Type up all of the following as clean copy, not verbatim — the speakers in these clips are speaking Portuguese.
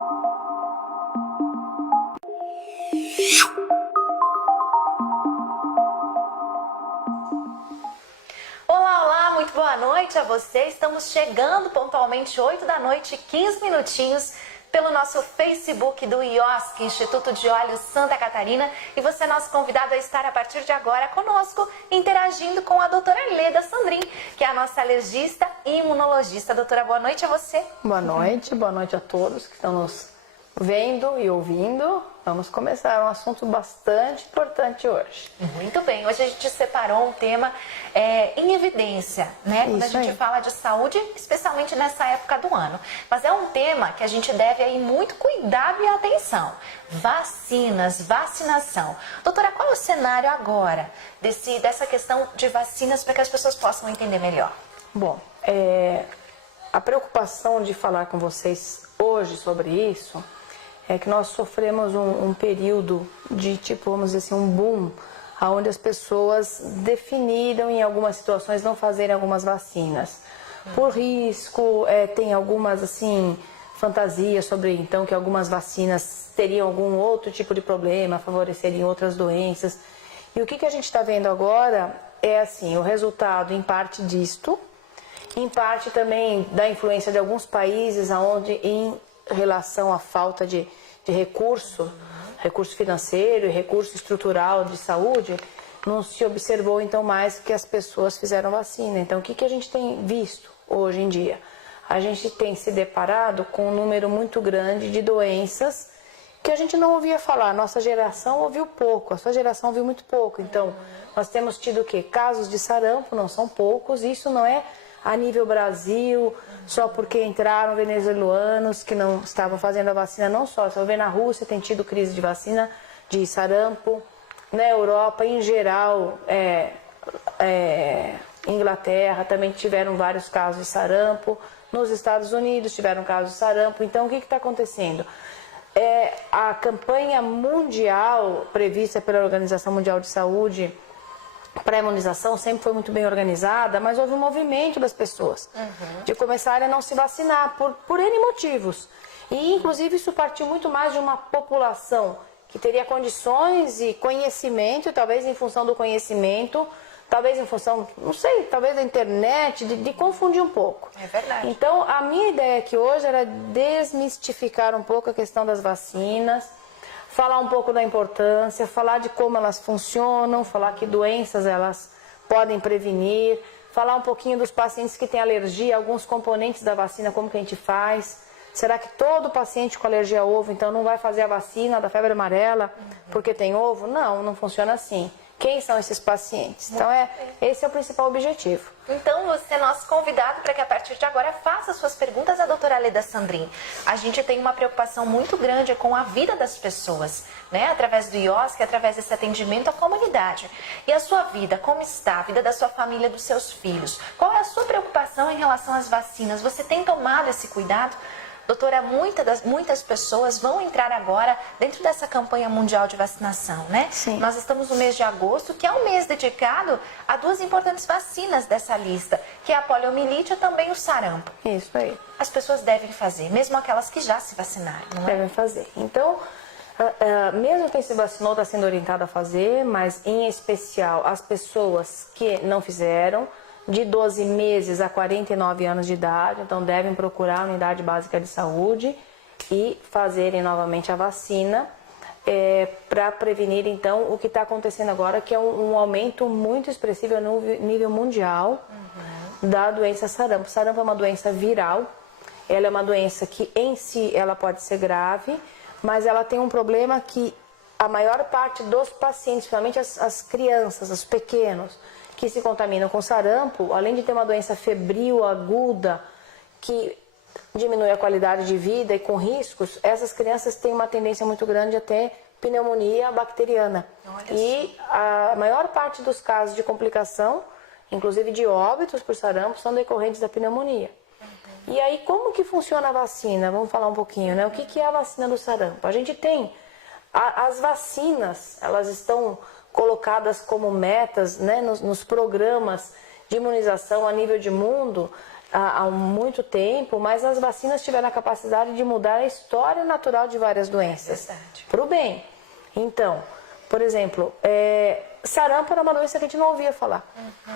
Olá, olá, muito boa noite a você. Estamos chegando pontualmente 8 da noite, 15 minutinhos, pelo nosso Facebook do IOSC, Instituto de Olhos Santa Catarina. E você é nosso convidado a estar a partir de agora conosco, interagindo com a doutora Leda Sandrin, que é a nossa alergista e imunologista. Doutora, boa noite a você. Boa noite a todos que estão nos vendo e ouvindo. Vamos começar um assunto bastante importante hoje. Muito bem, hoje a gente separou um tema em evidência, né? Quando a gente fala de saúde, especialmente nessa época do ano. Mas é um tema que a gente deve aí muito cuidado e atenção. Vacinas, vacinação. Doutora, qual é o cenário agora dessa questão de vacinas para que as pessoas possam entender melhor? Bom, a preocupação de falar com vocês hoje sobre isso é que nós sofremos um período de, tipo, vamos dizer assim, um boom, onde as pessoas definiram em algumas situações não fazerem algumas vacinas. Por risco, tem algumas, assim, fantasias sobre, então, que algumas vacinas teriam algum outro tipo de problema, favoreceriam outras doenças. E o que a gente está vendo agora é, assim, o resultado, em parte disto, em parte também da influência de alguns países, onde, em relação à falta de recurso financeiro e recurso estrutural de saúde, não se observou então mais que as pessoas fizeram vacina. Então o que a gente tem visto hoje em dia? A gente tem se deparado com um número muito grande de doenças que a gente não ouvia falar. Nossa geração ouviu pouco, a sua geração ouviu muito pouco. Então nós temos tido o quê? Casos de sarampo, não são poucos, isso não é a nível Brasil, só porque entraram venezuelanos que não estavam fazendo a vacina, não só. Você vai ver na Rússia, tem tido crise de vacina de sarampo. Na Europa, em geral, Inglaterra também tiveram vários casos de sarampo. Nos Estados Unidos tiveram casos de sarampo. Então, o que está acontecendo? A campanha mundial prevista pela Organização Mundial de Saúde para a imunização sempre foi muito bem organizada, mas houve um movimento das pessoas de começarem a não se vacinar por N motivos. E, inclusive, isso partiu muito mais de uma população que teria condições e conhecimento, talvez em função do conhecimento, talvez em função, não sei, talvez da internet, de confundir um pouco. É verdade. Então, a minha ideia aqui hoje era desmistificar um pouco a questão das vacinas, falar um pouco da importância, falar de como elas funcionam, falar que doenças elas podem prevenir, falar um pouquinho dos pacientes que têm alergia a alguns componentes da vacina, como que a gente faz. Será que todo paciente com alergia a ovo, então, não vai fazer a vacina da febre amarela porque tem ovo? Não, não funciona assim. Quem são esses pacientes? Então, esse é o principal objetivo. Então, você é nosso convidado para que a partir de agora faça suas perguntas à doutora Leda Sandrin. A gente tem uma preocupação muito grande com a vida das pessoas, né? Através do IOSC, através desse atendimento à comunidade. E a sua vida, como está? A vida da sua família, dos seus filhos? Qual é a sua preocupação em relação às vacinas? Você tem tomado esse cuidado? Doutora, muitas pessoas vão entrar agora dentro dessa campanha mundial de vacinação, né? Sim. Nós estamos no mês de agosto, que é um mês dedicado a duas importantes vacinas dessa lista, que é a poliomielite e também o sarampo. Isso aí. As pessoas devem fazer, mesmo aquelas que já se vacinaram, não é? Devem fazer. Então, mesmo quem se vacinou está sendo orientado a fazer, mas em especial as pessoas que não fizeram, de 12 meses a 49 anos de idade, então devem procurar a unidade básica de saúde e fazerem novamente a vacina para prevenir então o que está acontecendo agora, que é um aumento muito expressivo no nível mundial da doença sarampo. Sarampo é uma doença viral, ela é uma doença que em si ela pode ser grave, mas ela tem um problema que a maior parte dos pacientes, principalmente as crianças, os pequenos, que se contaminam com sarampo, além de ter uma doença febril, aguda, que diminui a qualidade de vida e com riscos, essas crianças têm uma tendência muito grande a ter pneumonia bacteriana. E a maior parte dos casos de complicação, inclusive de óbitos por sarampo, são decorrentes da pneumonia. E aí, como que funciona a vacina? Vamos falar um pouquinho, né? O que é a vacina do sarampo? A gente tem as vacinas, elas estão colocadas como metas, né, nos programas de imunização a nível de mundo, há muito tempo, mas as vacinas tiveram a capacidade de mudar a história natural de várias doenças para o bem. Então, por exemplo, sarampo era uma doença que a gente não ouvia falar.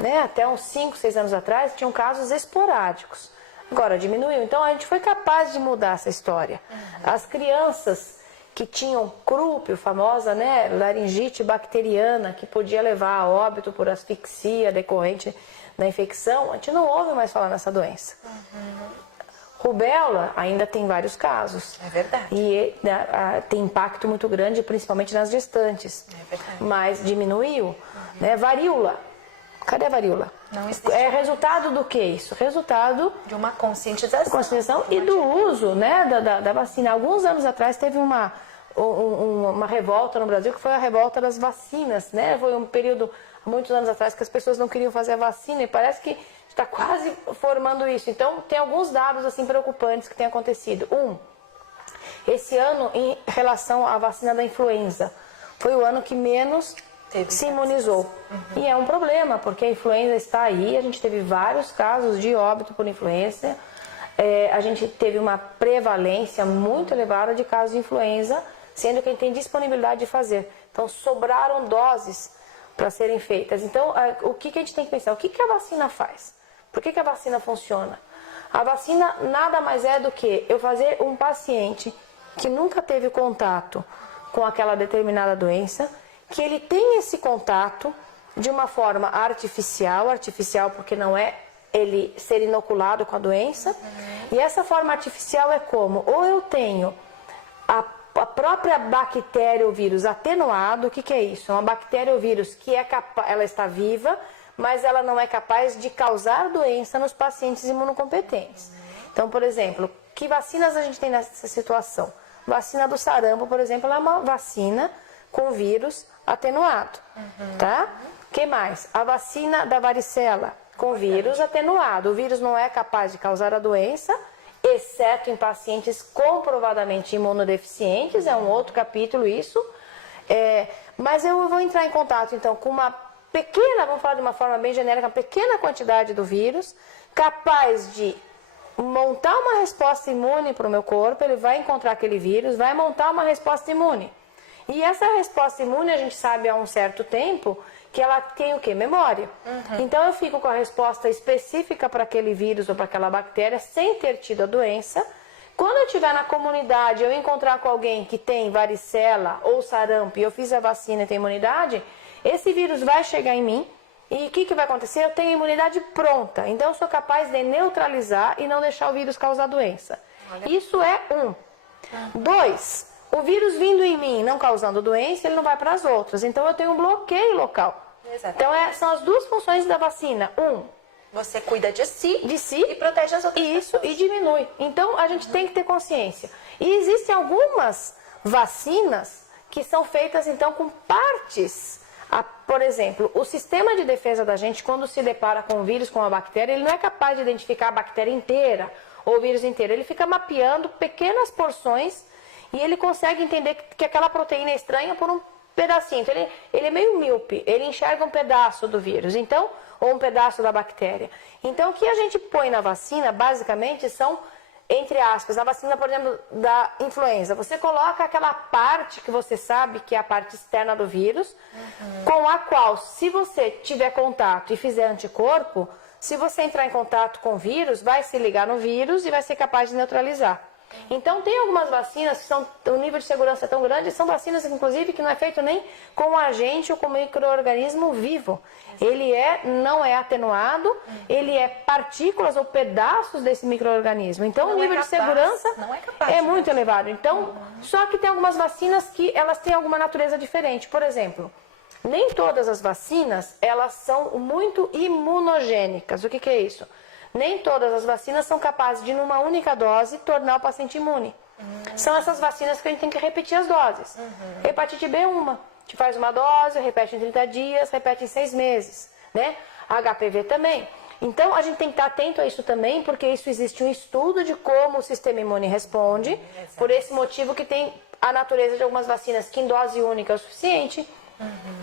Né? Até uns 5, 6 anos atrás, tinham casos esporádicos. Agora diminuiu. Então, a gente foi capaz de mudar essa história. As crianças que tinham crúpio, famosa, né, laringite bacteriana, que podia levar a óbito por asfixia decorrente da infecção, a gente não ouve mais falar nessa doença. Rubéola ainda tem vários casos. É verdade. E tem impacto muito grande, principalmente nas gestantes. É verdade. Mas diminuiu. Né? Varíola. Cadê a varíola? Não existe. É resultado do que isso? Resultado de uma conscientização. E do uso, né, da vacina. Alguns anos atrás teve uma revolta no Brasil, que foi a revolta das vacinas. Né? Foi um período, muitos anos atrás, que as pessoas não queriam fazer a vacina e parece que está quase formando isso. Então, tem alguns dados assim preocupantes que têm acontecido. Esse ano, em relação à vacina da influenza, foi o ano que menos se imunizou. E é um problema, porque a influenza está aí, a gente teve vários casos de óbito por influenza, a gente teve uma prevalência muito elevada de casos de influenza, sendo que a gente tem disponibilidade de fazer. Então, sobraram doses para serem feitas. Então, o que a gente tem que pensar? O que a vacina faz? Por que a vacina funciona? A vacina nada mais é do que eu fazer um paciente que nunca teve contato com aquela determinada doença, que ele tem esse contato de uma forma artificial porque não é ele ser inoculado com a doença, e essa forma artificial é como? Ou eu tenho a própria bactéria ou vírus atenuado. O que é isso? É uma bactéria ou vírus que ela está viva, mas ela não é capaz de causar doença nos pacientes imunocompetentes. Então, por exemplo, que vacinas a gente tem nessa situação? Vacina do sarampo, por exemplo, ela é uma vacina com vírus atenuado, tá? Que mais? A vacina da varicela, com vírus atenuado. O vírus não é capaz de causar a doença, exceto em pacientes comprovadamente imunodeficientes, é um outro capítulo isso. Mas eu vou entrar em contato, então, com uma pequena, vamos falar de uma forma bem genérica, uma pequena quantidade do vírus, capaz de montar uma resposta imune para o meu corpo, ele vai encontrar aquele vírus, vai montar uma resposta imune. E essa resposta imune, a gente sabe há um certo tempo, que ela tem o quê? Memória. Então eu fico com a resposta específica para aquele vírus ou para aquela bactéria, sem ter tido a doença. Quando eu estiver na comunidade, eu encontrar com alguém que tem varicela ou sarampo e eu fiz a vacina e tem imunidade, esse vírus vai chegar em mim e o que vai acontecer? Eu tenho a imunidade pronta, então eu sou capaz de neutralizar e não deixar o vírus causar doença. Isso é 2, o vírus vindo em mim, não causando doença, ele não vai para as outras, então eu tenho um bloqueio local. Então são as duas funções da vacina. Você cuida de si e protege as outras pessoas. E diminui. Então a gente tem que ter consciência. E existem algumas vacinas que são feitas então com partes. Por exemplo, o sistema de defesa da gente, quando se depara com um vírus, com uma bactéria, ele não é capaz de identificar a bactéria inteira ou o vírus inteiro. Ele fica mapeando pequenas porções e ele consegue entender que aquela proteína é estranha por um pedacinho. Então, ele é meio míope, ele enxerga um pedaço do vírus, então, ou um pedaço da bactéria. Então, o que a gente põe na vacina, basicamente, são, entre aspas, a vacina, por exemplo, da influenza. Você coloca aquela parte que você sabe que é a parte externa do vírus, com a qual, se você tiver contato e fizer anticorpo, se você entrar em contato com o vírus, vai se ligar no vírus e vai ser capaz de neutralizar. Então, tem algumas vacinas que são, o nível de segurança é tão grande, são vacinas, inclusive, que não é feito nem com agente ou com micro-organismo vivo. Ele não é atenuado, ele é partículas ou pedaços desse micro-organismo. Então, o nível de segurança é muito elevado. Então, só que tem algumas vacinas que elas têm alguma natureza diferente. Por exemplo, nem todas as vacinas, elas são muito imunogênicas. O que é isso? Nem todas as vacinas são capazes de, numa única dose, tornar o paciente imune. São essas vacinas que a gente tem que repetir as doses. Hepatite B, a gente faz uma dose, repete em 30 dias, repete em 6 meses. Né? HPV também. Então, a gente tem que estar atento a isso também, porque isso existe um estudo de como o sistema imune responde. Por esse motivo que tem a natureza de algumas vacinas que em dose única é o suficiente,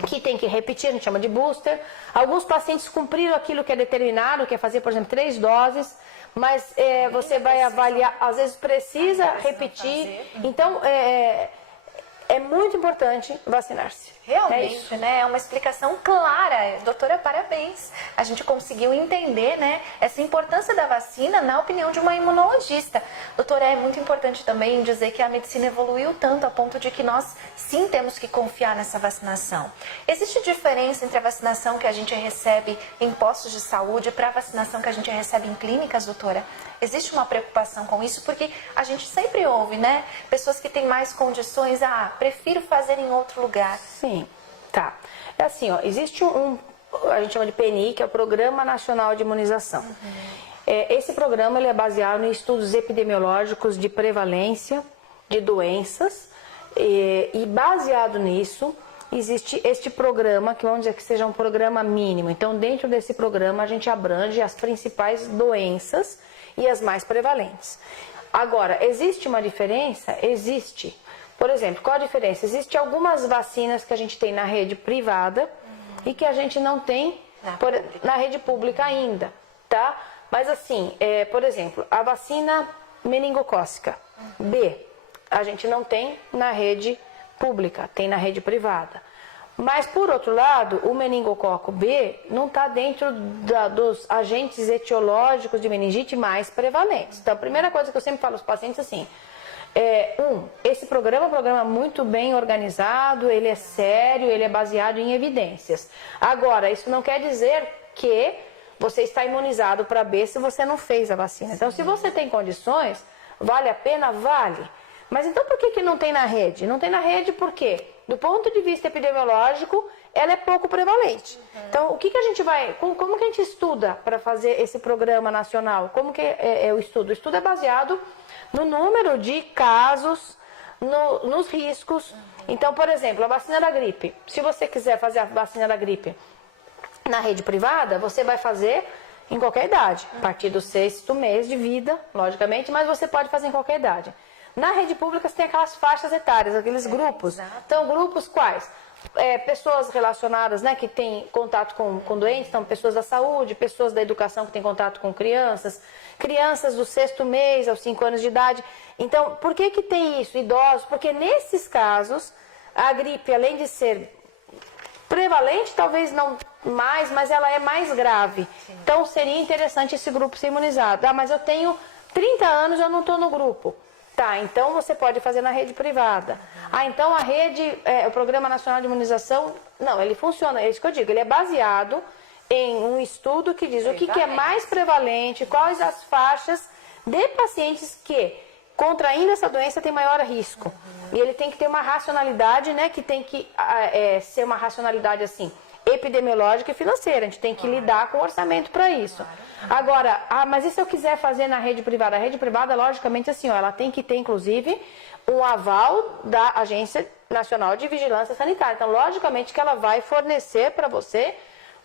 que tem que repetir, a gente chama de booster. Alguns pacientes cumpriram aquilo que é determinado, que é fazer, por exemplo, 3 doses, mas você vai avaliar, às vezes precisa repetir. Então, é muito importante vacinar-se. Realmente, né? É uma explicação clara. Doutora, parabéns. A gente conseguiu entender, né, essa importância da vacina na opinião de uma imunologista. Doutora, é muito importante também dizer que a medicina evoluiu tanto a ponto de que nós sim temos que confiar nessa vacinação. Existe diferença entre a vacinação que a gente recebe em postos de saúde para a vacinação que a gente recebe em clínicas, doutora? Existe uma preocupação com isso? Porque a gente sempre ouve, né? Pessoas que têm mais condições, prefiro fazer em outro lugar. Sim, tá. É assim, ó, existe a gente chama de PNI, que é o Programa Nacional de Imunização. Esse programa ele é baseado em estudos epidemiológicos de prevalência de doenças e baseado nisso, existe este programa, que vamos dizer que seja um programa mínimo. Então, dentro desse programa, a gente abrange as principais doenças e as mais prevalentes. Agora, existe uma diferença? Existe. Por exemplo, qual a diferença? Existem algumas vacinas que a gente tem na rede privada e que a gente não tem na rede pública ainda, tá? Mas assim, por exemplo, a vacina meningocócica B, a gente não tem na rede pública, tem na rede privada. Mas, por outro lado, o meningococo B não está dentro dos agentes etiológicos de meningite mais prevalentes. Então, a primeira coisa que eu sempre falo aos pacientes é assim, esse programa é um programa muito bem organizado, ele é sério, ele é baseado em evidências. Agora, isso não quer dizer que você está imunizado para B se você não fez a vacina. Então, se você tem condições, vale a pena? Vale. Mas então por que não tem na rede? Não tem na rede porque, do ponto de vista epidemiológico, ela é pouco prevalente. Então, o que a gente vai... Como que a gente estuda para fazer esse programa nacional? Como que é o estudo? O estudo é baseado no número de casos, nos riscos. Então, por exemplo, a vacina da gripe. Se você quiser fazer a vacina da gripe na rede privada, você vai fazer em qualquer idade. A partir do 6º mês de vida, logicamente, mas você pode fazer em qualquer idade. Na rede pública você tem aquelas faixas etárias, aqueles grupos. Exato. Então, grupos quais? Pessoas relacionadas, né, que têm contato com doentes, então pessoas da saúde, pessoas da educação que têm contato com crianças, crianças do 6º mês aos 5 anos de idade. Então, por que tem isso? Idosos, porque nesses casos, a gripe, além de ser prevalente, talvez não mais, mas ela é mais grave. Sim. Então, seria interessante esse grupo ser imunizado. Mas eu tenho 30 anos e eu não estou no grupo. Tá, então você pode fazer na rede privada. Então a rede, o Programa Nacional de Imunização, não, ele funciona, é isso que eu digo, ele é baseado em um estudo que diz o que é mais prevalente, quais as faixas de pacientes que, contraindo essa doença, tem maior risco. E ele tem que ter uma racionalidade, né, que tem que ser uma racionalidade assim, epidemiológica e financeira. A gente tem que lidar com o orçamento para isso. Agora, mas e se eu quiser fazer na rede privada? A rede privada, logicamente, assim, ela tem que ter, inclusive, um aval da Agência Nacional de Vigilância Sanitária. Então, logicamente que ela vai fornecer para você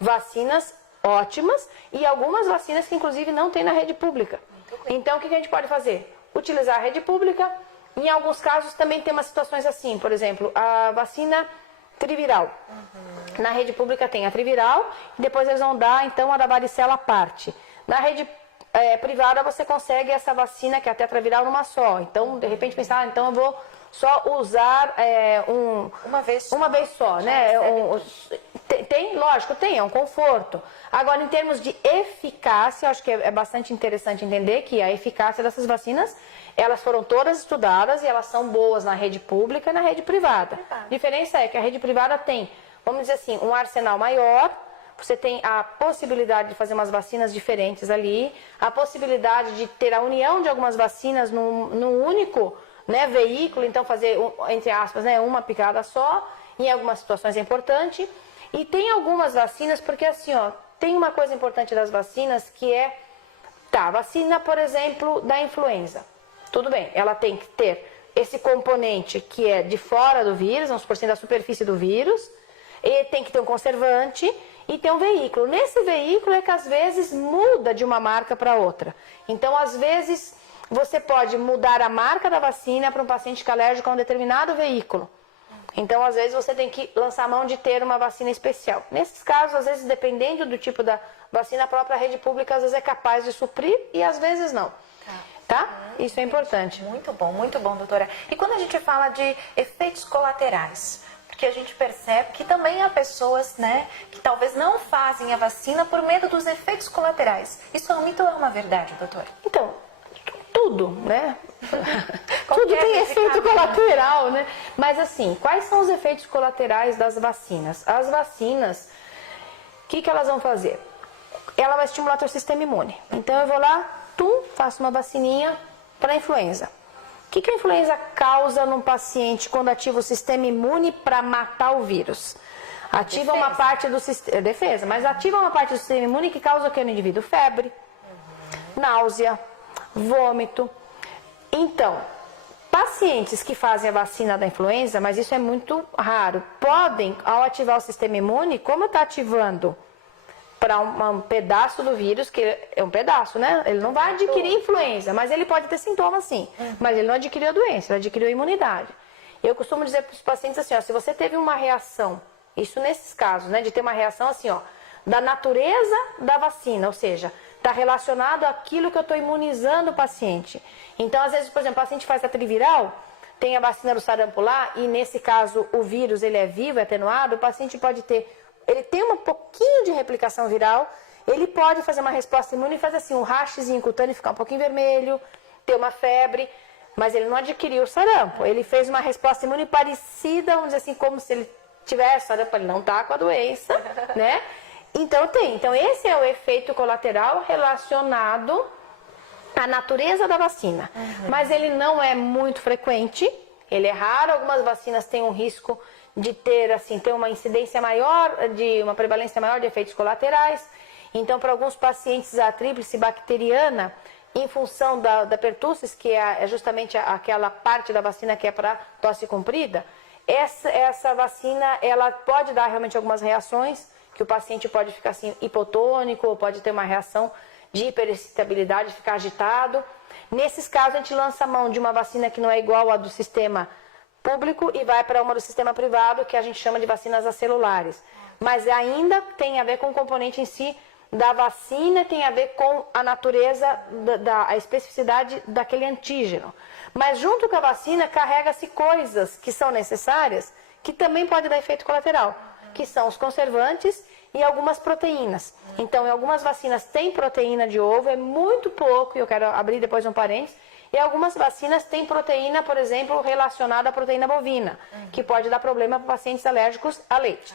vacinas ótimas e algumas vacinas que, inclusive, não tem na rede pública. Então, o que a gente pode fazer? Utilizar a rede pública. Em alguns casos, também tem umas situações assim, por exemplo, a vacina triviral. Na rede pública tem a triviral e depois eles vão dar, então, a da varicela à parte. Na rede privada você consegue essa vacina que é a tetraviral numa só. Então, de repente, pensar, então eu vou só usar uma vez só, né? Lógico, é um conforto. Agora, em termos de eficácia, eu acho que é bastante interessante entender que a eficácia dessas vacinas, elas foram todas estudadas e elas são boas na rede pública e na rede privada. A diferença é que a rede privada tem, vamos dizer assim, um arsenal maior. Você tem a possibilidade de fazer umas vacinas diferentes ali, a possibilidade de ter a união de algumas vacinas num único, né, veículo, então fazer, entre aspas, né, uma picada só, em algumas situações é importante. E tem algumas vacinas, porque assim, ó, tem uma coisa importante das vacinas que é, a vacina, por exemplo, da influenza. Tudo bem, ela tem que ter esse componente que é de fora do vírus, uns por cento da superfície do vírus, e tem que ter um conservante e ter um veículo. Nesse veículo é que às vezes muda de uma marca para outra. Então, às vezes, você pode mudar a marca da vacina para um paciente alérgico a um determinado veículo. Então, às vezes, você tem que lançar a mão de ter uma vacina especial. Nesses casos, às vezes, dependendo do tipo da vacina, a própria rede pública, às vezes, é capaz de suprir e, às vezes, não. Tá? Isso é importante. Muito bom, doutora. E quando a gente fala de efeitos colaterais? Porque a gente percebe que também há pessoas, né, que talvez não fazem a vacina por medo dos efeitos colaterais. Isso é um mito ou é uma verdade, doutora? Então, tudo, né? Tudo tem efeito colateral, né? Mas assim, quais são os efeitos colaterais das vacinas? As vacinas, o que elas vão fazer? Ela vai estimular teu sistema imune. Então eu vou lá, faço uma vacininha para influenza. O que a influenza causa num paciente quando ativa o sistema imune para matar o vírus? Ativa uma parte do sistema... Defesa, mas ativa uma parte do sistema imune que causa o que no indivíduo? Febre, náusea, vômito. Então, pacientes que fazem a vacina da influenza, mas isso é muito raro, podem, ao ativar o sistema imune, como está ativando para um pedaço do vírus, que é um pedaço, né? Ele não vai adquirir influenza, mas ele pode ter sintomas sim. Mas ele não adquiriu a doença, ele adquiriu a imunidade. Eu costumo dizer para os pacientes assim, ó, se você teve uma reação, isso nesses casos, né, de ter uma reação assim, ó, da natureza da vacina, ou seja, está relacionado àquilo que eu estou imunizando o paciente. Então, às vezes, por exemplo, o paciente faz a triviral, tem a vacina do sarampo lá, e nesse caso o vírus ele é vivo, é atenuado, o paciente pode ter, ele tem um pouquinho de replicação viral, ele pode fazer uma resposta imune e fazer assim, um rachezinho cutâneo, ficar um pouquinho vermelho, ter uma febre, mas ele não adquiriu o sarampo. Ele fez uma resposta imune parecida, vamos dizer assim, como se ele tivesse sarampo, ele não está com a doença, né? Então tem. Então esse é o efeito colateral relacionado à natureza da vacina. Mas ele não é muito frequente, ele é raro, algumas vacinas têm um risco de ter, assim, ter uma incidência maior, de uma prevalência maior de efeitos colaterais. Então, para alguns pacientes, a tríplice bacteriana, em função da pertussis, que é justamente aquela parte da vacina que é para tosse comprida, essa vacina, ela pode dar realmente algumas reações, que o paciente pode ficar assim, hipotônico, ou pode ter uma reação de hiperexcitabilidade, ficar agitado. Nesses casos, a gente lança a mão de uma vacina que não é igual à do sistema público e vai para uma do sistema privado, que a gente chama de vacinas acelulares. Mas ainda tem a ver com o componente em si da vacina, tem a ver com a natureza, a especificidade daquele antígeno. Mas junto com a vacina, carrega-se coisas que são necessárias, que também podem dar efeito colateral, que são os conservantes e algumas proteínas. Então, em algumas vacinas tem proteína de ovo, é muito pouco, e eu quero abrir depois um parênteses, e algumas vacinas têm proteína, por exemplo, relacionada à proteína bovina, que pode dar problema para pacientes alérgicos a leite.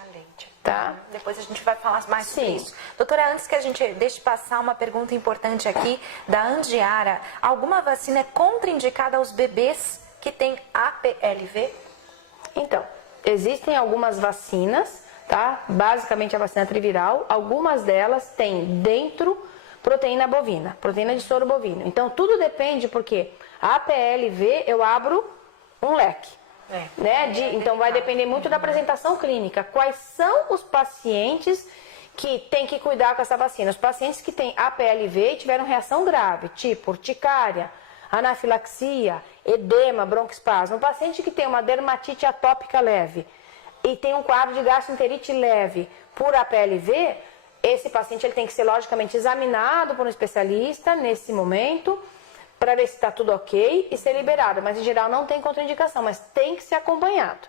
Tá? Depois a gente vai falar mais sobre isso. Doutora, antes que a gente deixe passar uma pergunta importante aqui da Andiara, alguma vacina é contraindicada aos bebês que têm APLV? Então, existem algumas vacinas, tá? Basicamente a vacina triviral, algumas delas têm dentro proteína bovina, proteína de soro bovino. Então, tudo depende, porque a APLV eu abro um leque. Né? Então, vai depender muito da apresentação clínica. Quais são os pacientes que tem que cuidar com essa vacina? Os pacientes que têm APLV e tiveram reação grave, tipo urticária, anafilaxia, edema, broncoespasmo. O paciente que tem uma dermatite atópica leve e tem um quadro de gastroenterite leve por APLV, esse paciente ele tem que ser logicamente examinado por um especialista nesse momento, para ver se está tudo ok e ser liberado. Mas, em geral, não tem contraindicação, mas tem que ser acompanhado.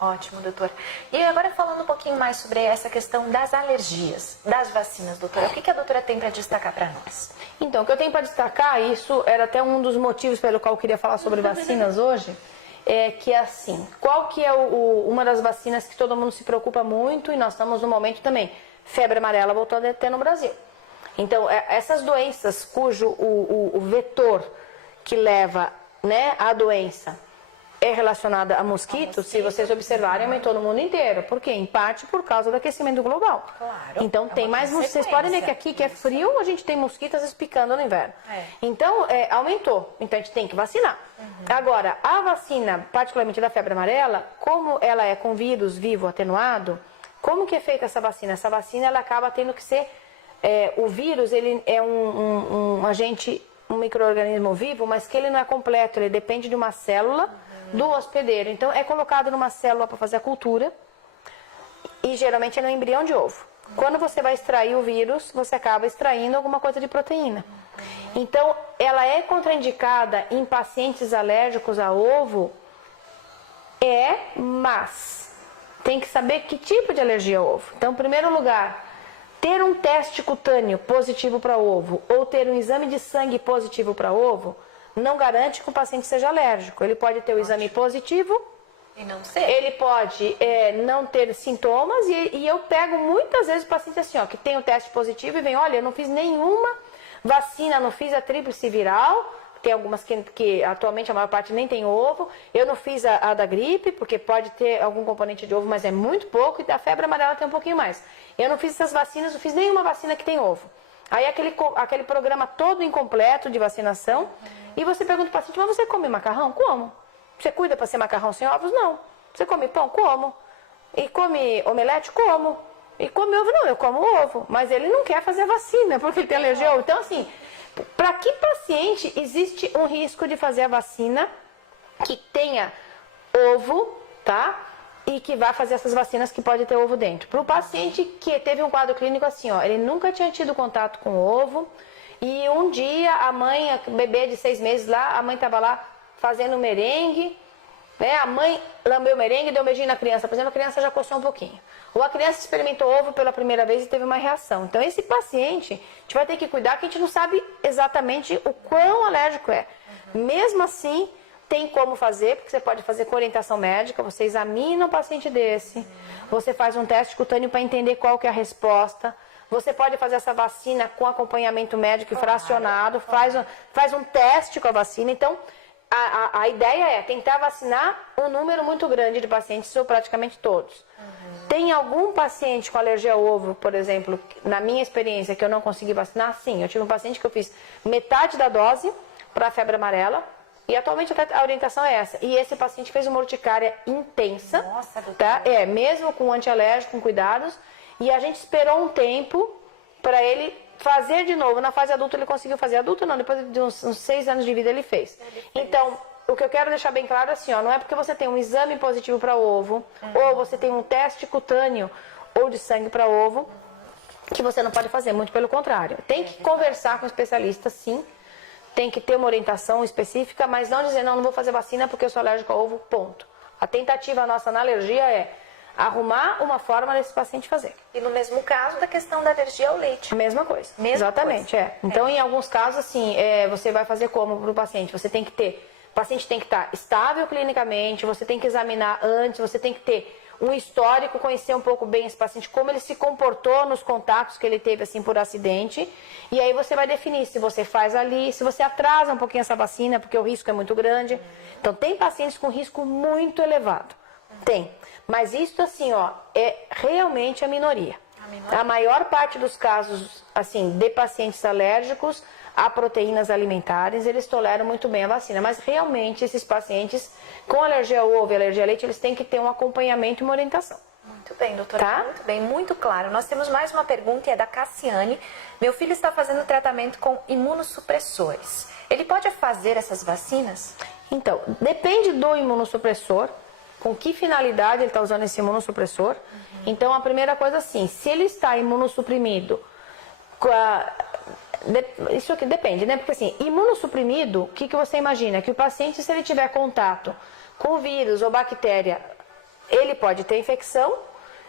Ótimo, doutora. E agora, falando um pouquinho mais sobre essa questão das alergias, das vacinas, doutora, o que a doutora tem para destacar para nós? Então, o que eu tenho para destacar, isso era até um dos motivos pelo qual eu queria falar sobre vacinas hoje, é que, assim, qual que é uma das vacinas que todo mundo se preocupa muito, e nós estamos no momento também, febre amarela voltou a ter no Brasil. Então, essas doenças cujo o vetor que leva, né, a doença é relacionada a mosquitos, se vocês observarem, aumentou no mundo inteiro. Por quê? Em parte por causa do aquecimento global. Claro. Então, tem mais mosquitos. Vocês podem ver que aqui, que é frio, a gente tem mosquitos às vezes picando no inverno. Então, aumentou. Então, a gente tem que vacinar. Agora, a vacina, particularmente da febre amarela, como ela é com vírus vivo atenuado, como que é feita essa vacina? Essa vacina, ela acaba tendo que ser... o vírus, ele é um agente, um micro-organismo vivo, mas que ele não é completo, ele depende de uma célula do hospedeiro. Então, é colocado numa célula para fazer a cultura e geralmente é no embrião de ovo. Quando você vai extrair o vírus, você acaba extraindo alguma coisa de proteína. Então, ela é contraindicada em pacientes alérgicos a ovo, mas tem que saber que tipo de alergia a ovo. Então, em primeiro lugar, ter um teste cutâneo positivo para ovo ou ter um exame de sangue positivo para ovo não garante que o paciente seja alérgico. Ele pode ter o exame positivo e não ser. Ele pode não ter sintomas e eu pego muitas vezes o paciente assim, ó, que tem o teste positivo e vem, olha, eu não fiz nenhuma vacina, não fiz a tríplice viral, tem algumas que atualmente a maior parte nem tem ovo, eu não fiz a da gripe, porque pode ter algum componente de ovo, mas é muito pouco, e da febre amarela tem um pouquinho mais. Eu não fiz essas vacinas, não fiz nenhuma vacina que tem ovo. Aí aquele programa todo incompleto de vacinação, e você pergunta para o paciente, mas você come macarrão? Como? Você cuida para ser macarrão sem ovos? Não. Você come pão? Como. E come omelete? Como. E come ovo? Não, eu como ovo. Mas ele não quer fazer a vacina, porque ele tem alergia ao ovo. Então, assim, para que paciente existe um risco de fazer a vacina que tenha ovo, tá? E que vai fazer essas vacinas que pode ter ovo dentro. Para o paciente que teve um quadro clínico assim, ó, ele nunca tinha tido contato com ovo, e um dia a mãe, bebê de 6 meses lá, a mãe estava lá fazendo merengue, né? A mãe lambeu o merengue e deu um beijinho na criança. Por exemplo, a criança já coçou um pouquinho. Ou a criança experimentou ovo pela primeira vez e teve uma reação. Então, esse paciente, a gente vai ter que cuidar, que a gente não sabe exatamente o quão alérgico é. Mesmo assim, tem como fazer, porque você pode fazer com orientação médica, você examina o paciente desse, você faz um teste cutâneo para entender qual que é a resposta. Você pode fazer essa vacina com acompanhamento médico e fracionado, faz um teste com a vacina. Então, a ideia é tentar vacinar um número muito grande de pacientes, ou praticamente todos. Tem algum paciente com alergia ao ovo, por exemplo, na minha experiência, que eu não consegui vacinar? Sim, eu tive um paciente que eu fiz metade da dose para a febre amarela, e atualmente a orientação é essa. E esse paciente fez uma urticária intensa, nossa, doutora. Tá? Mesmo com antialérgico, com cuidados, e a gente esperou um tempo para ele fazer de novo. Na fase adulta ele conseguiu fazer. Adulto não, depois de uns 6 anos de vida ele fez. Então, o que eu quero deixar bem claro é assim, ó, não é porque você tem um exame positivo para ovo, ou você tem um teste cutâneo ou de sangue para ovo, que você não pode fazer, muito pelo contrário. Tem que conversar com o especialista, sim, tem que ter uma orientação específica, mas não dizer, não vou fazer vacina porque eu sou alérgico a ovo, ponto. A tentativa nossa na alergia é arrumar uma forma desse paciente fazer. E no mesmo caso da questão da alergia ao leite. Mesma coisa. Exatamente, coisa. Então, em alguns casos, assim, você vai fazer como para o paciente? Você tem que ter, o paciente tem que estar estável clinicamente, você tem que examinar antes, você tem que ter um histórico, conhecer um pouco bem esse paciente, como ele se comportou nos contatos que ele teve, assim, por acidente, e aí você vai definir se você faz ali, se você atrasa um pouquinho essa vacina, porque o risco é muito grande. Então, tem pacientes com risco muito elevado. Tem. Mas isso, assim, ó, é realmente a minoria. A maior parte dos casos, assim, de pacientes alérgicos a proteínas alimentares, eles toleram muito bem a vacina. Mas, realmente, esses pacientes com alergia ao ovo e alergia ao leite, eles têm que ter um acompanhamento e uma orientação. Muito bem, doutora. Tá? Muito bem, muito claro. Nós temos mais uma pergunta, e é da Cassiane. Meu filho está fazendo tratamento com imunossupressores. Ele pode fazer essas vacinas? Então, depende do imunossupressor. Com que finalidade ele está usando esse imunossupressor? Então, a primeira coisa assim, se ele está imunossuprimido, isso aqui depende, né? Porque assim, imunossuprimido, o que você imagina? Que o paciente, se ele tiver contato com vírus ou bactéria, ele pode ter infecção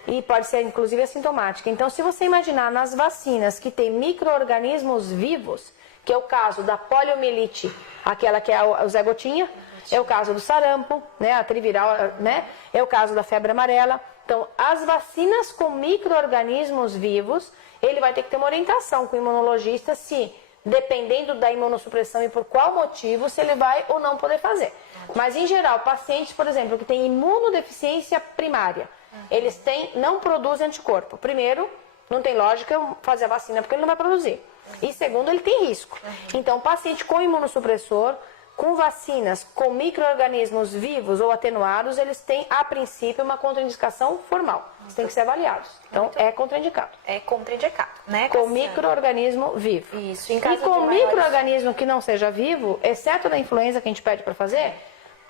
e pode ser inclusive assintomática. Então, se você imaginar nas vacinas que tem micro-organismos vivos, que é o caso da poliomielite, aquela que é o Zé Gotinha, é o caso do sarampo, né, a triviral, né, é o caso da febre amarela. Então, as vacinas com micro-organismos vivos, ele vai ter que ter uma orientação com o imunologista se, dependendo da imunossupressão e por qual motivo, se ele vai ou não poder fazer. Mas, em geral, pacientes, por exemplo, que têm imunodeficiência primária, eles não produzem anticorpo. Primeiro, não tem lógica fazer a vacina porque ele não vai produzir. E segundo, ele tem risco. Então, paciente com imunossupressor, com vacinas com micro-organismos vivos ou atenuados, eles têm, a princípio, uma contraindicação formal. Eles têm que ser avaliados. Então, é contraindicado. É contraindicado, né, com micro-organismo vivo. Isso. E com micro-organismo que não seja vivo, exceto da influenza que a gente pede para fazer,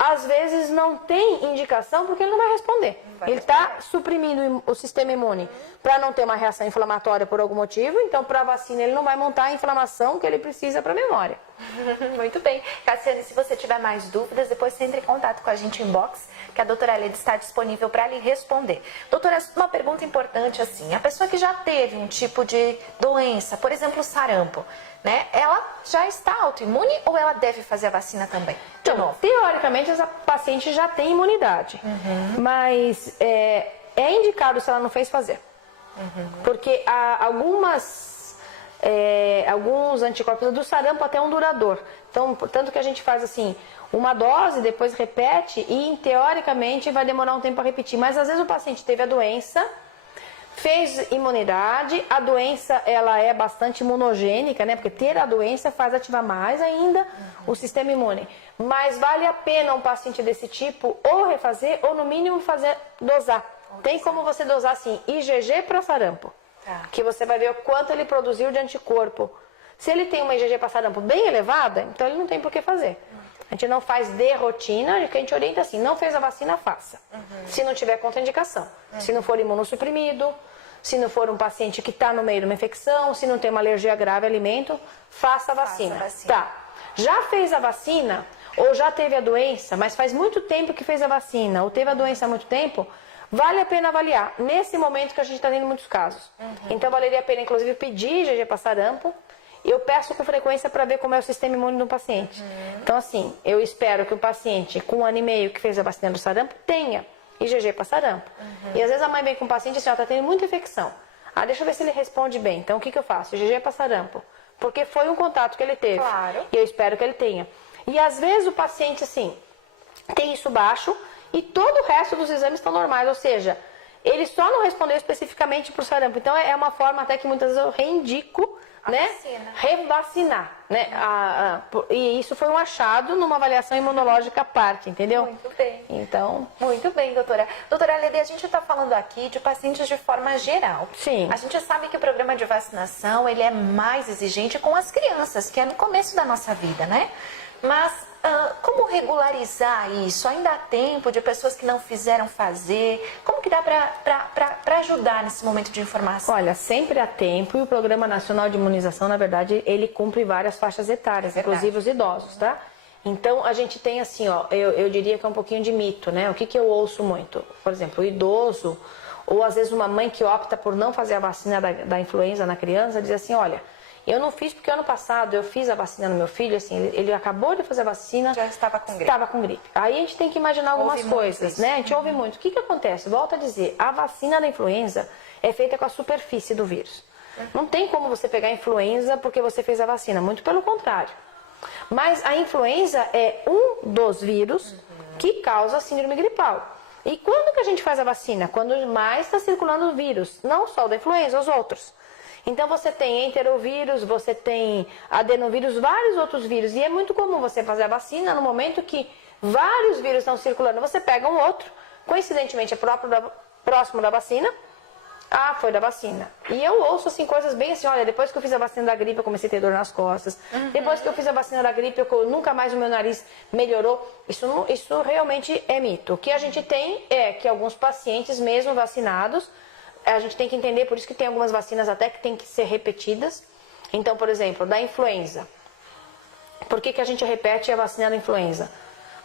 às vezes não tem indicação porque ele não vai responder. Ele está suprimindo o sistema imune para não ter uma reação inflamatória por algum motivo, então para a vacina ele não vai montar a inflamação que ele precisa para a memória. Muito bem. Cassiane, se você tiver mais dúvidas, depois você entre em contato com a gente em inbox, que a doutora Leda está disponível para lhe responder. Doutora, uma pergunta importante assim, a pessoa que já teve um tipo de doença, por exemplo, o sarampo, né? Ela já está autoimune ou ela deve fazer a vacina também? Então, teoricamente, essa paciente já tem imunidade, mas é indicado se ela não fez fazer. Porque há alguns anticorpos do sarampo até um durador. Então, portanto que a gente faz assim, uma dose, depois repete e, teoricamente, vai demorar um tempo para repetir. Mas, às vezes, o paciente teve a doença, fez imunidade, a doença ela é bastante imunogênica, né? Porque ter a doença faz ativar mais ainda o sistema imune. Mas vale a pena um paciente desse tipo ou refazer ou no mínimo dosar. Tem como você dosar assim, IgG para sarampo, que você vai ver o quanto ele produziu de anticorpo. Se ele tem uma IgG para sarampo bem elevada, então ele não tem por que fazer. A gente não faz de rotina, a gente orienta assim, não fez a vacina, faça. Se não tiver contraindicação, se não for imunossuprimido, se não for um paciente que está no meio de uma infecção, se não tem uma alergia grave ao alimento, faça a vacina. Tá. Já fez a vacina, ou já teve a doença, mas faz muito tempo que fez a vacina, ou teve a doença há muito tempo, vale a pena avaliar, nesse momento que a gente está tendo muitos casos. Então valeria a pena, inclusive, pedir IgG para sarampo. Eu peço com frequência para ver como é o sistema imune do paciente. Então, assim, eu espero que o paciente com 1 ano e meio que fez a vacina do sarampo tenha IgG para sarampo. E às vezes a mãe vem com o paciente assim, ó, tá tendo muita infecção. Ah, deixa eu ver se ele responde bem. Então, o que eu faço? IgG para sarampo. Porque foi um contato que ele teve. Claro. E eu espero que ele tenha. E às vezes o paciente, assim, tem isso baixo e todo o resto dos exames estão normais. Ou seja, ele só não respondeu especificamente para o sarampo. Então, é uma forma até que muitas vezes eu reindico, né, revacinar, né? E isso foi um achado numa avaliação imunológica à parte, entendeu? Muito bem. Então, muito bem, doutora. Doutora Leda, a gente está falando aqui de pacientes de forma geral. Sim. A gente sabe que o programa de vacinação, ele é mais exigente com as crianças, que é no começo da nossa vida, né? Mas como regularizar isso? Ainda há tempo de pessoas que não fizeram fazer? Como que dá para ajudar nesse momento de informação? Olha, sempre há tempo e o Programa Nacional de Imunização, na verdade, ele cumpre várias faixas etárias, inclusive os idosos, tá? Então, a gente tem assim, ó, eu diria que é um pouquinho de mito, né? O que eu ouço muito? Por exemplo, o idoso, ou às vezes uma mãe que opta por não fazer a vacina da influenza na criança, diz assim, olha, eu não fiz porque ano passado eu fiz a vacina no meu filho, assim, ele acabou de fazer a vacina, já estava com gripe. Estava com gripe. Aí a gente tem que imaginar algumas coisas, né? A gente ouve muito. O que acontece? Volto a dizer, a vacina da influenza é feita com a superfície do vírus. Não tem como você pegar a influenza porque você fez a vacina, muito pelo contrário. Mas a influenza é um dos vírus que causa a síndrome gripal. E quando que a gente faz a vacina? Quando mais está circulando o vírus, não só o da influenza, os outros. Então você tem enterovírus, você tem adenovírus, vários outros vírus. E é muito comum você fazer a vacina no momento que vários vírus estão circulando. Você pega um outro, coincidentemente é próximo da vacina. Ah, foi da vacina. E eu ouço assim coisas bem assim, olha, depois que eu fiz a vacina da gripe eu comecei a ter dor nas costas. Depois que eu fiz a vacina da gripe nunca mais o meu nariz melhorou. Isso realmente é mito. O que a gente tem é que alguns pacientes mesmo vacinados, a gente tem que entender, por isso que tem algumas vacinas até que tem que ser repetidas. Então, por exemplo, da influenza. Por que a gente repete a vacina da influenza?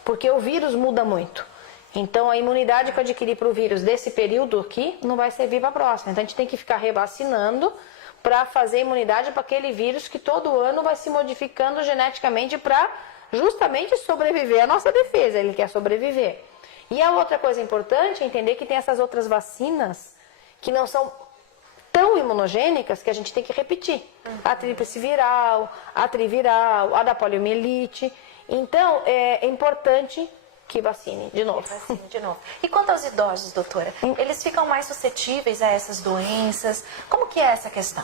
Porque o vírus muda muito. Então, a imunidade que eu adquiri para o vírus desse período aqui não vai servir para a próxima. Então, a gente tem que ficar revacinando para fazer imunidade para aquele vírus que todo ano vai se modificando geneticamente para justamente sobreviver à nossa defesa. Ele quer sobreviver. E a outra coisa importante é entender que tem essas outras vacinas que não são tão imunogênicas que a gente tem que repetir. A tríplice viral, a triviral, a da poliomielite. Então, é importante que vacine de novo. E quanto aos idosos, doutora? Eles ficam mais suscetíveis a essas doenças? Como que é essa questão?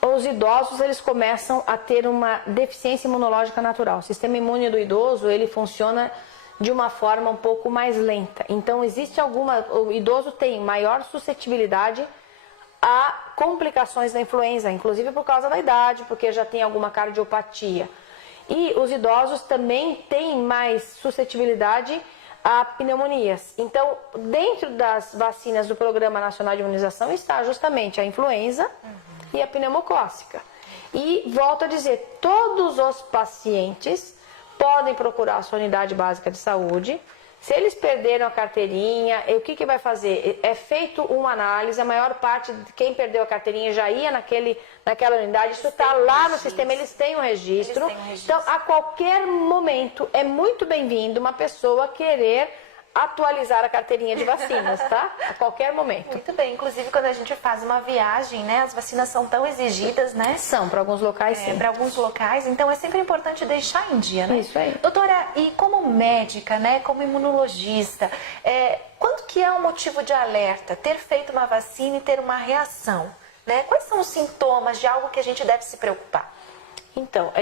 Os idosos, eles começam a ter uma deficiência imunológica natural. O sistema imune do idoso, ele funciona de uma forma um pouco mais lenta. Então, o idoso tem maior suscetibilidade a complicações da influenza, inclusive por causa da idade, porque já tem alguma cardiopatia. E os idosos também têm mais suscetibilidade a pneumonias. Então, dentro das vacinas do Programa Nacional de Imunização está justamente a influenza e a pneumocócica. E volto a dizer, todos os pacientes podem procurar a sua unidade básica de saúde. Se eles perderam a carteirinha, o que vai fazer? É feito uma análise, a maior parte de quem perdeu a carteirinha já ia naquela unidade, isso está lá no sistema, eles têm um registro. Então, a qualquer momento, é muito bem-vindo uma pessoa querer atualizar a carteirinha de vacinas, tá? A qualquer momento. Muito bem, inclusive quando a gente faz uma viagem, né, as vacinas são tão exigidas, né? São, para alguns locais sim. Para alguns locais, então é sempre importante deixar em dia, né? Isso aí. Doutora, e como médica, né, como imunologista, quando que é um motivo de alerta ter feito uma vacina e ter uma reação, né? Quais são os sintomas de algo que a gente deve se preocupar? Então,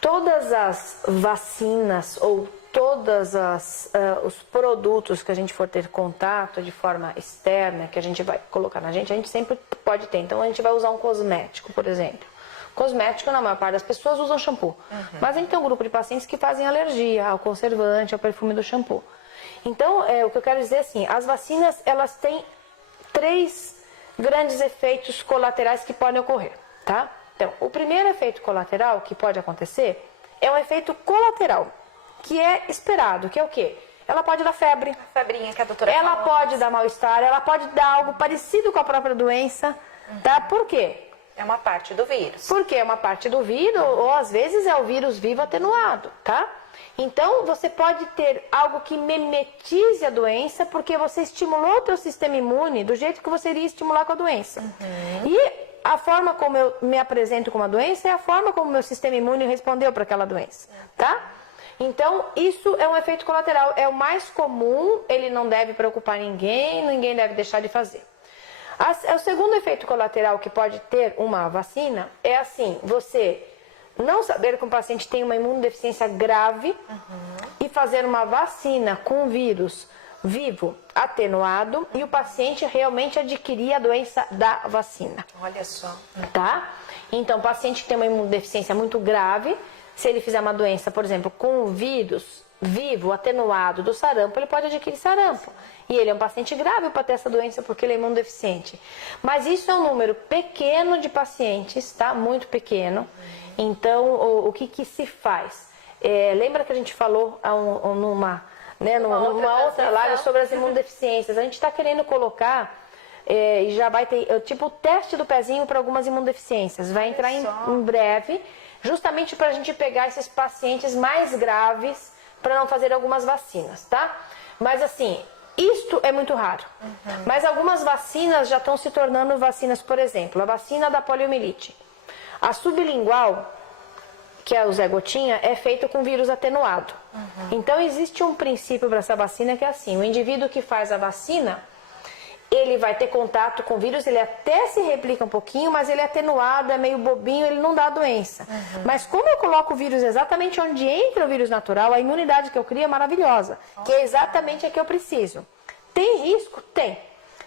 todas as vacinas ou todos os produtos que a gente for ter contato de forma externa, que a gente vai colocar na gente, a gente sempre pode ter. Então, a gente vai usar um cosmético, por exemplo. Cosmético, na maior parte das pessoas usam shampoo. Mas a gente tem um grupo de pacientes que fazem alergia ao conservante, ao perfume do shampoo. Então, o que eu quero dizer assim, as vacinas, elas têm 3 grandes efeitos colaterais que podem ocorrer, tá? Então, o primeiro efeito colateral que pode acontecer é um efeito colateral, que é esperado, que é o quê? Ela pode dar febre. A febrinha que a doutora ela falou. pode dar mal-estar, ela pode dar algo parecido com a própria doença, tá? Por quê? É uma parte do vírus. Porque é uma parte do vírus, ou às vezes é o vírus vivo atenuado, tá? Então, você pode ter algo que mimetize a doença, porque você estimulou o teu sistema imune do jeito que você iria estimular com a doença. E a forma como eu me apresento com uma doença é a forma como o meu sistema imune respondeu para aquela doença, tá? Então, isso é um efeito colateral, é o mais comum, ele não deve preocupar ninguém, ninguém deve deixar de fazer. O segundo efeito colateral que pode ter uma vacina é assim, você não saber que um paciente tem uma imunodeficiência grave e fazer uma vacina com vírus vivo atenuado e o paciente realmente adquirir a doença da vacina. Olha só. Tá? Então, o paciente que tem uma imunodeficiência muito grave, se ele fizer uma doença, por exemplo, com o vírus vivo, atenuado do sarampo, ele pode adquirir sarampo. E ele é um paciente grave para ter essa doença porque ele é imunodeficiente. Mas isso é um número pequeno de pacientes, tá? Muito pequeno. Então, o que se faz? Lembra que a gente falou numa outra live sobre as imunodeficiências? A gente está querendo colocar, e já vai ter, tipo, o teste do pezinho para algumas imunodeficiências. Vai entrar em breve, justamente para a gente pegar esses pacientes mais graves para não fazer algumas vacinas, tá? Mas assim, isto é muito raro. Mas algumas vacinas já estão se tornando vacinas, por exemplo, a vacina da poliomielite. A sublingual, que é o Zé Gotinha, é feita com vírus atenuado. Então existe um princípio para essa vacina que é assim, o indivíduo que faz a vacina, ele vai ter contato com o vírus, ele até se replica um pouquinho, mas ele é atenuado, é meio bobinho, ele não dá a doença. Mas como eu coloco o vírus exatamente onde entra o vírus natural, a imunidade que eu crio é maravilhosa, que é exatamente a que eu preciso. Tem risco? Tem.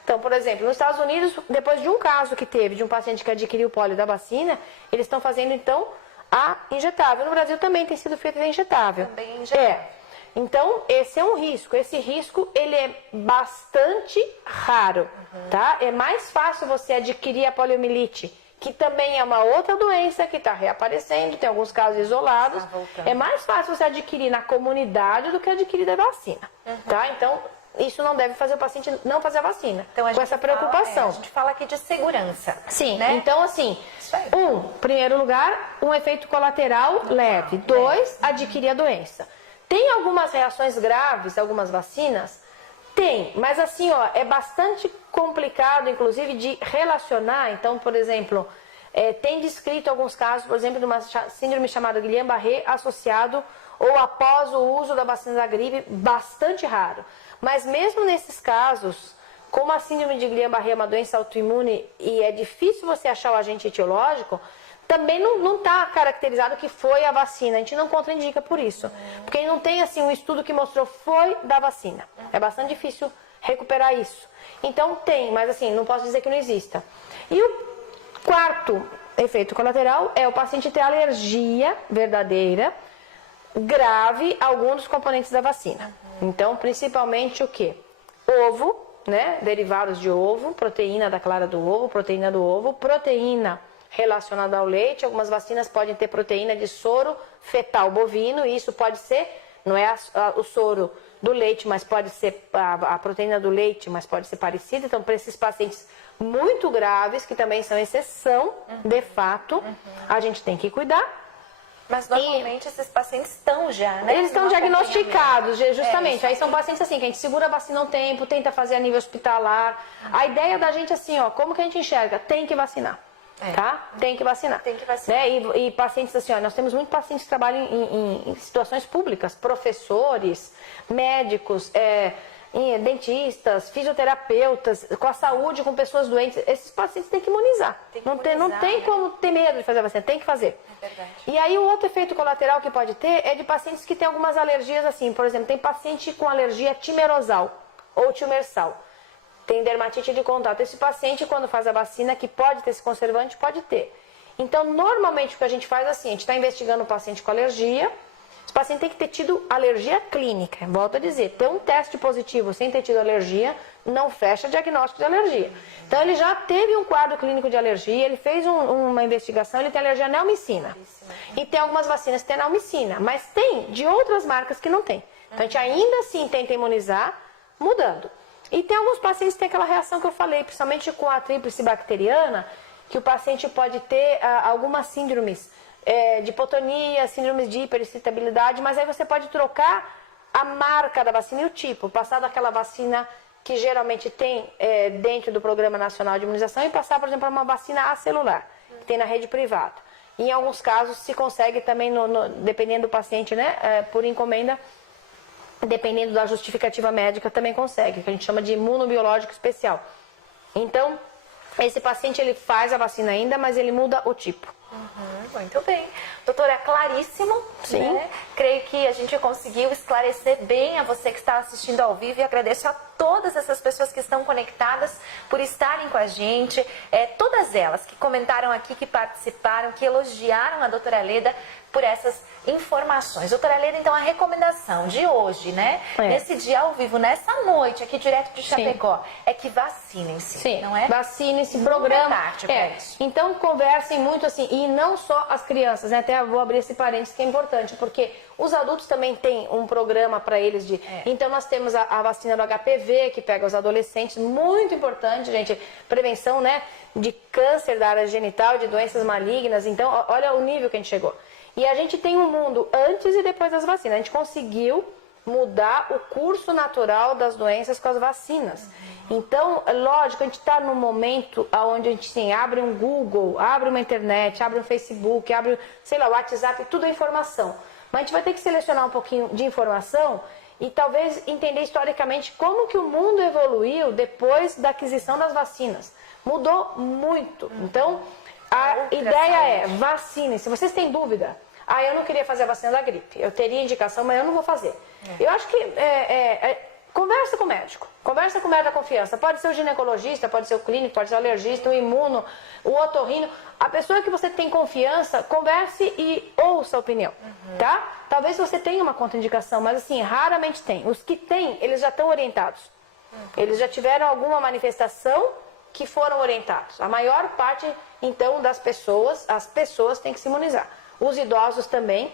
Então, por exemplo, nos Estados Unidos, depois de um caso que teve de um paciente que adquiriu pólio da vacina, eles estão fazendo, então, a injetável. No Brasil também tem sido feita a injetável. Também injetável. Então, esse é um risco. Esse risco, ele é bastante raro, tá? É mais fácil você adquirir a poliomielite, que também é uma outra doença que está reaparecendo, tem alguns casos isolados. É mais fácil você adquirir na comunidade do que adquirir da vacina, tá? Então, isso não deve fazer o paciente não fazer a vacina, então, com essa preocupação. A gente fala aqui de segurança. Sim, né? Então assim, primeiro lugar, um efeito colateral leve. 2, adquirir a doença. Tem algumas reações graves, algumas vacinas? Tem, mas assim, ó, é bastante complicado, inclusive, de relacionar. Então, por exemplo, tem descrito alguns casos, por exemplo, de uma síndrome chamada Guillain-Barré associado ou após o uso da vacina da gripe, bastante raro. Mas mesmo nesses casos, como a síndrome de Guillain-Barré é uma doença autoimune e é difícil você achar o agente etiológico, também não está caracterizado que foi a vacina. A gente não contraindica por isso. Porque não tem assim um estudo que mostrou foi da vacina. É bastante difícil recuperar isso. Então tem, mas assim, não posso dizer que não exista. E o Quarto efeito colateral é o paciente ter alergia verdadeira, grave, a algum dos componentes da vacina. Então, principalmente o quê? Ovo, né? Derivados de ovo, proteína da clara do ovo, proteína relacionada ao leite. Algumas vacinas podem ter proteína de soro fetal bovino, e isso pode ser, não é o soro do leite, mas pode ser a proteína do leite, mas pode ser parecida. Então, para esses pacientes muito graves, que também são exceção, de fato, a gente tem que cuidar. Mas normalmente esses pacientes estão já, né? Eles estão diagnosticados, justamente. Aí são pacientes assim, que a gente segura a vacina um tempo, tenta fazer a nível hospitalar. A ideia da gente assim, ó, como que a gente enxerga? Tem que vacinar, tá? Tem que vacinar. Tem que vacinar. Né? E pacientes assim, ó, nós temos muitos pacientes que trabalham em situações públicas, professores, médicos, dentistas, fisioterapeutas, com a saúde, com pessoas doentes. Esses pacientes têm que imunizar. Não tem como ter medo de fazer a vacina, tem que fazer. É verdade. E aí o outro efeito colateral que pode ter é de pacientes que têm algumas alergias assim. Por exemplo, tem paciente com alergia timerosal ou timersal. Tem dermatite de contato. Esse paciente, quando faz a vacina, que pode ter esse conservante, pode ter. Então, normalmente o que a gente faz assim, a gente está investigando o paciente com alergia. Esse paciente tem que ter tido alergia clínica. Volto a dizer, ter um teste positivo sem ter tido alergia não fecha diagnóstico de alergia. Então, ele já teve um quadro clínico de alergia, ele fez uma investigação, ele tem alergia à neomicina. E tem algumas vacinas que tem neomicina, mas tem de outras marcas que não tem. Então, a gente ainda assim tenta imunizar, mudando. E tem alguns pacientes que têm aquela reação que eu falei, principalmente com a tríplice bacteriana, que o paciente pode ter algumas síndromes de hipotonia, síndromes de hiperexcitabilidade, mas aí você pode trocar a marca da vacina e o tipo, passar daquela vacina que geralmente tem dentro do Programa Nacional de Imunização e passar, por exemplo, para uma vacina acelular, que tem na rede privada. E em alguns casos se consegue também, dependendo do paciente, né, por encomenda, dependendo da justificativa médica, também consegue, que a gente chama de imunobiológico especial. Então, esse paciente ele faz a vacina ainda, mas ele muda o tipo. Muito bem. Doutora, claríssimo. Sim. Né? Creio que a gente conseguiu esclarecer bem a você que está assistindo ao vivo e agradeço a todas essas pessoas que estão conectadas por estarem com a gente, todas elas que comentaram aqui, que participaram, que elogiaram a doutora Leda por essas informações. Doutora Leda, então a recomendação de hoje, né? Nesse dia ao vivo, nessa noite, aqui direto de Chapecó, é que vacinem-se. Sim, não é? Vacinem-se, programa. Isso. Então conversem muito assim, e não só as crianças, né? Até vou abrir esse parênteses que é importante, porque os adultos também têm um programa para eles de. Então nós temos a vacina do HPV, que pega os adolescentes, muito importante, gente, prevenção, né? De câncer da área genital, de doenças malignas. Então, olha o nível que a gente chegou. E a gente tem um mundo antes e depois das vacinas. A gente conseguiu mudar o curso natural das doenças com as vacinas. Então, lógico, a gente está num momento onde a gente sim, abre um Google, abre uma internet, abre um Facebook, abre, sei lá, o WhatsApp, tudo é informação. Mas a gente vai ter que selecionar um pouquinho de informação e talvez entender historicamente como que o mundo evoluiu depois da aquisição das vacinas. Mudou muito. Então, a ideia é vacinem. Se vocês têm dúvida, eu não queria fazer a vacina da gripe, eu teria indicação, mas eu não vou fazer. Eu acho que conversa com o médico, conversa com o médico da confiança. Pode ser o ginecologista, pode ser o clínico, pode ser o alergista, o imuno, o otorrino. A pessoa que você tem confiança, converse e ouça a opinião, tá? Talvez você tenha uma contraindicação, mas assim, raramente tem. Os que têm, eles já estão orientados. Eles já tiveram alguma manifestação que foram orientados. A maior parte, então, das pessoas, as pessoas têm que se imunizar. Os idosos também,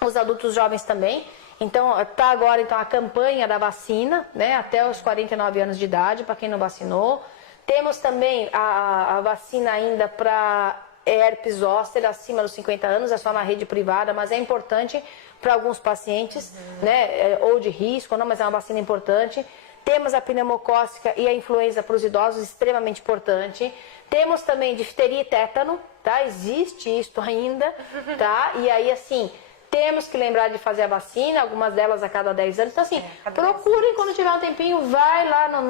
os adultos jovens também. Então, está agora então, a campanha da vacina, né, até os 49 anos de idade, para quem não vacinou. Temos também a vacina ainda para herpes zoster acima dos 50 anos, é só na rede privada, mas é importante para alguns pacientes, né, ou de risco, não, mas é uma vacina importante. Temos a pneumocócica e a influenza para os idosos, extremamente importante. Temos também difteria e tétano, tá? Existe isso ainda, tá? E aí, assim, temos que lembrar de fazer a vacina, algumas delas a cada 10 anos. Então, assim, procurem quando tiver um tempinho, vai lá na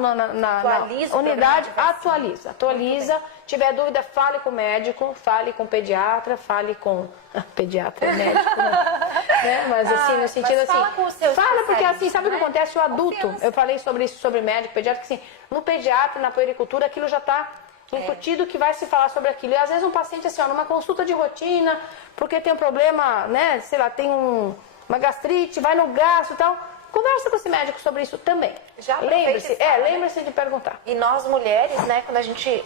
unidade, atualiza. Tiver dúvida, fale com o médico, fale com o pediatra, fale com... Pediatra, médico, né? Mas assim, no sentido assim... Fala porque assim, sabe o que acontece? O adulto, eu falei sobre isso, sobre médico, pediatra, que assim, no pediatra, na puericultura, aquilo já está incutido que vai se falar sobre aquilo. E às vezes um paciente, assim, ó, numa consulta de rotina, porque tem um problema, né, sei lá, tem uma gastrite, vai no gastro e tal, conversa com esse médico sobre isso também. Já lembre-se de perguntar. E nós mulheres, né, quando a gente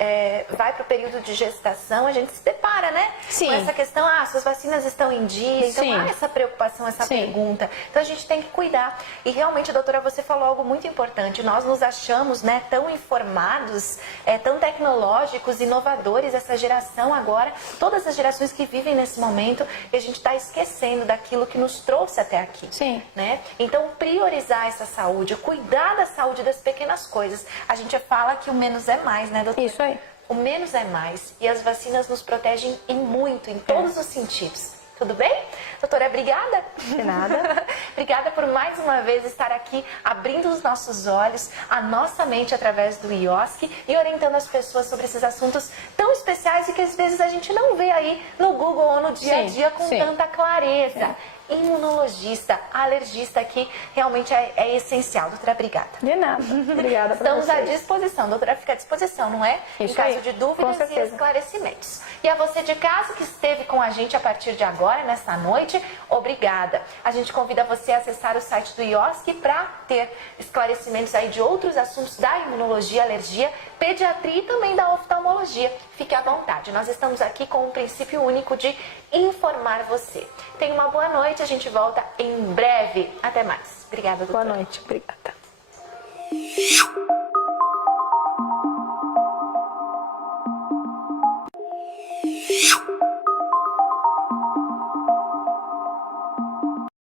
vai para o período de gestação, a gente se depara, né? Sim. Com essa questão, suas vacinas estão em dia, então Sim. há essa preocupação, essa Sim. pergunta. Então a gente tem que cuidar. E realmente, doutora, você falou algo muito importante. Nós nos achamos, né, tão informados, tão tecnológicos, inovadores, essa geração agora, todas as gerações que vivem nesse momento, e a gente está esquecendo daquilo que nos trouxe até aqui. Sim. Né? Então, priorizar essa saúde, cuidar da saúde das pequenas coisas. A gente fala que o menos é mais, né, doutora? Isso aí. O menos é mais. E as vacinas nos protegem em todos os sentidos. Tudo bem? Doutora, obrigada. De nada. Obrigada por mais uma vez estar aqui abrindo os nossos olhos, a nossa mente através do IOSC e orientando as pessoas sobre esses assuntos tão especiais e que às vezes a gente não vê aí no Google ou no dia a dia com tanta clareza. Imunologista, alergista aqui, realmente é essencial. Doutora, obrigada. De nada. Obrigada pra Estamos à vocês. disposição. Doutora, fica à disposição, não é? Isso em caso aí, de com dúvidas e certeza. esclarecimentos. E a você de casa que esteve com a gente a partir de agora, nesta noite, obrigada. A gente convida você a acessar o site do IOSC para ter esclarecimentos aí de outros assuntos da imunologia, alergia, pediatria e também da oftalmologia. Fique à vontade. Nós estamos aqui com um princípio único de informar você. Tenha uma boa noite. A gente volta em breve. Até mais. Obrigada, doutora. Boa noite. Obrigada.